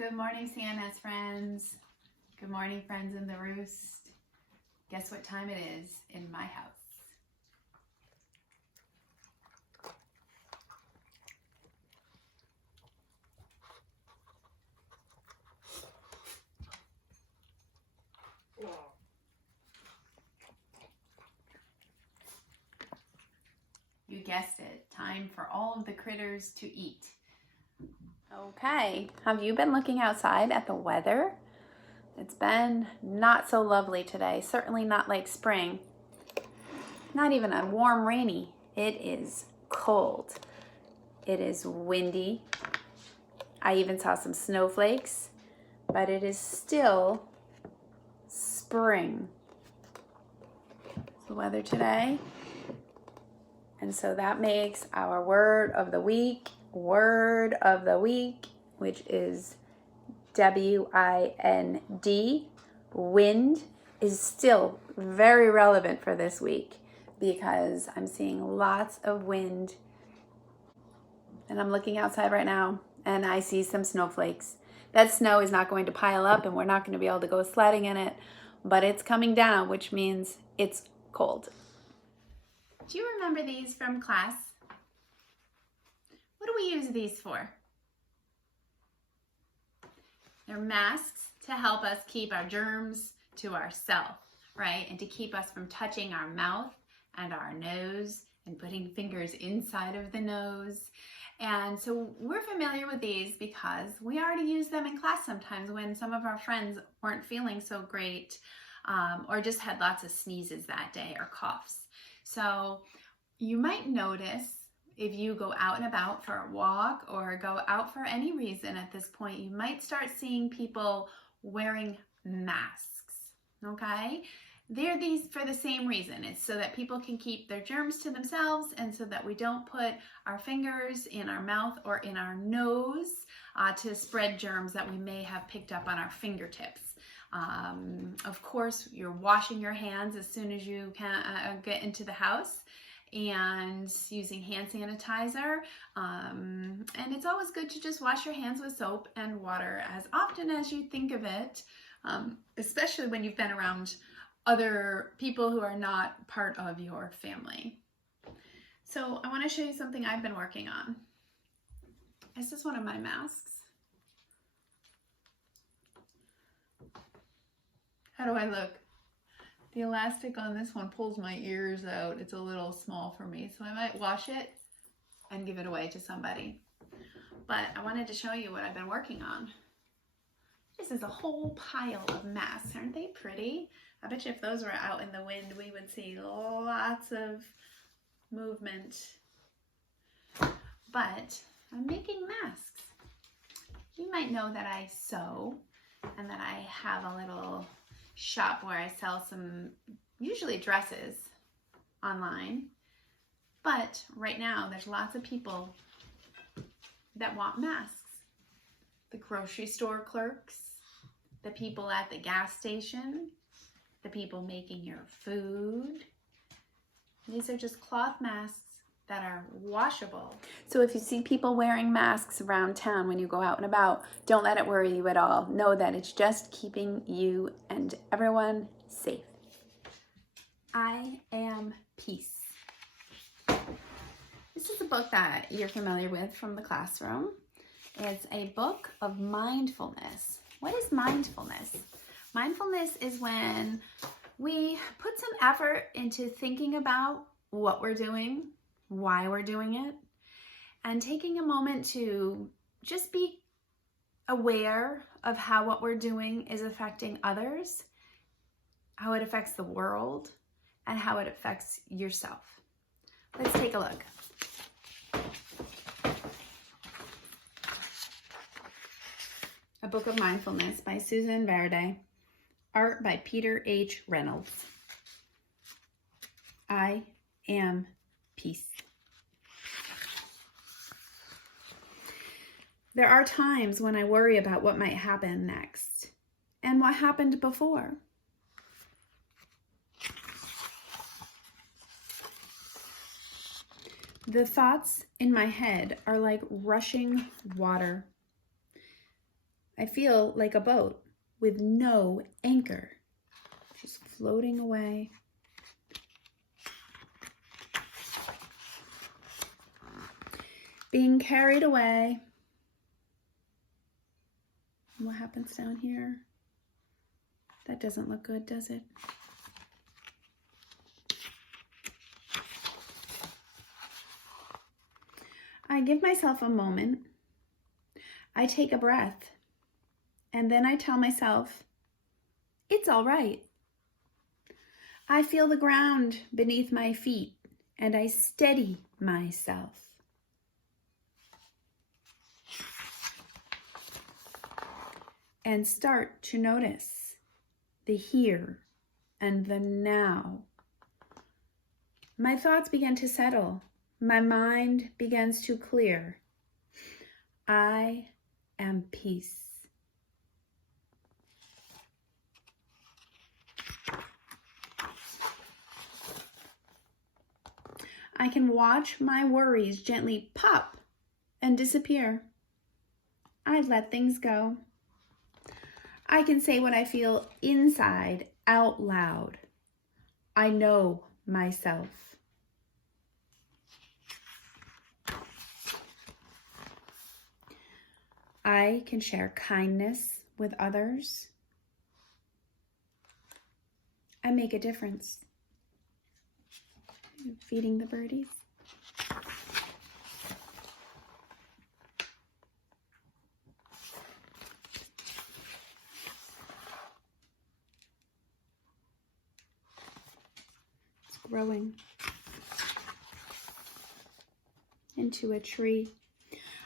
Good morning, CNS friends. Good morning, friends in the roost. Guess what time it is in my house? You guessed it, time for all of the critters to eat. Okay, have you been looking outside at the weather? It's been not so lovely today, certainly not like spring. Not even a warm, rainy. It is cold. It is windy. I even saw some snowflakes, but it is still spring. The weather today. And so that makes our word of the week, which is W-I-N-D. Wind is still very relevant for this week because I'm seeing lots of wind. And I'm looking outside right now and I see some snowflakes. That snow is not going to pile up and we're not going to be able to go sledding in it, but it's coming down, which means it's cold. Do you remember these from class? What do we use these for? They're masks to help us keep our germs to ourselves, right? And to keep us from touching our mouth and our nose and putting fingers inside of the nose. And so we're familiar with these because we already use them in class sometimes when some of our friends weren't feeling so great or just had lots of sneezes that day or coughs. So you might notice if you go out and about for a walk or go out for any reason at this point, you might start seeing people wearing masks, okay? They're these for the same reason. It's so that people can keep their germs to themselves and so that we don't put our fingers in our mouth or in our nose to spread germs that we may have picked up on our fingertips. Of course, you're washing your hands as soon as you can get into the house and using hand sanitizer. And it's always good to just wash your hands with soap and water as often as you think of it, especially when you've been around other people who are not part of your family. So I want to show you something I've been working on. This is one of my masks. How do I look? The elastic on this one pulls my ears out. It's a little small for me, so I might wash it and give it away to somebody. But I wanted to show you what I've been working on. This is a whole pile of masks. Aren't they pretty? I bet you if those were out in the wind, we would see lots of movement. But I'm making masks. You might know that I sew and that I have a little shop where I sell some, usually dresses online. But right now, there's lots of people that want masks. The grocery store clerks, the people at the gas station, the people making your food. These are just cloth masks that are washable. So if you see people wearing masks around town when you go out and about, don't let it worry you at all. Know that it's just keeping you and everyone safe. I am peace. This is a book that you're familiar with from the classroom. It's a book of mindfulness. What is mindfulness? Mindfulness is when we put some effort into thinking about what we're doing, why we're doing it, and taking a moment to just be aware of how what we're doing is affecting others, how it affects the world, and how it affects yourself. Let's take a look. A Book of Mindfulness by Susan Verde. Art by Peter H. Reynolds. I am peace. There are times when I worry about what might happen next and what happened before. The thoughts in my head are like rushing water. I feel like a boat with no anchor, just floating away. Being carried away. And what happens down here? That doesn't look good, does it? I give myself a moment. I take a breath. And then I tell myself, it's all right. I feel the ground beneath my feet and I steady myself. And start to notice the here and the now. My thoughts begin to settle. My mind begins to clear. I am peace. I can watch my worries gently pop and disappear. I let things go. I can say what I feel inside out loud. I know myself. I can share kindness with others. I make a difference. Feeding the birdies. It's growing into a tree.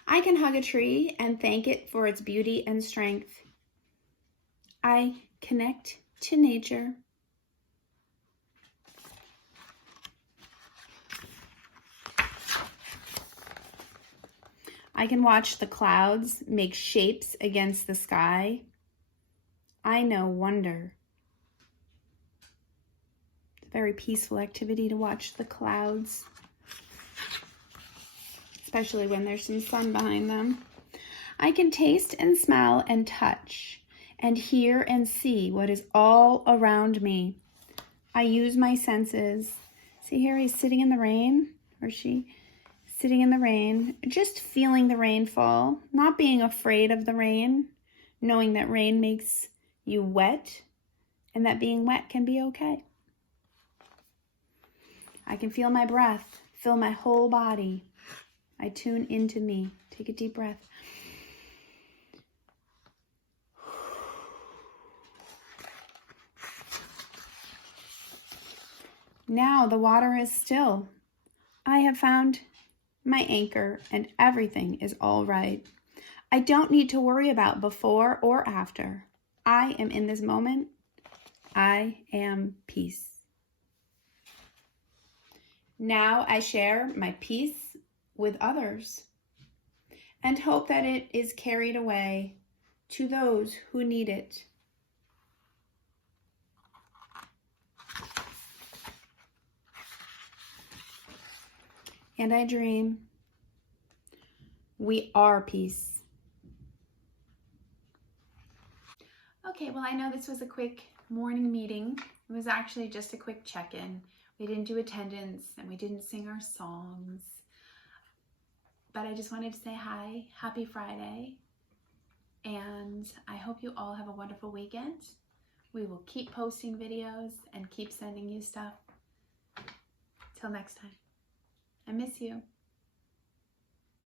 I can hug a tree and thank it for its beauty and strength. I connect to nature. I can watch the clouds make shapes against the sky. I know wonder. It's a very peaceful activity to watch the clouds, especially when there's some sun behind them. I can taste and smell and touch and hear and see what is all around me. I use my senses. See here, he's sitting in the rain, or she. Sitting in the rain, just feeling the rain fall, not being afraid of the rain, knowing that rain makes you wet and that being wet can be okay. I can feel my breath, fill my whole body. I tune into me. Take a deep breath. Now the water is still. I have found my anchor and everything is all right. I don't need to worry about before or after. I am in this moment. I am peace. Now I share my peace with others and hope that it is carried away to those who need it. And I dream we are peace. Okay, well, I know this was a quick morning meeting. It was actually just a quick check-in. We didn't do attendance and we didn't sing our songs. But I just wanted to say hi, happy Friday. And I hope you all have a wonderful weekend. We will keep posting videos and keep sending you stuff. Till next time. I miss you.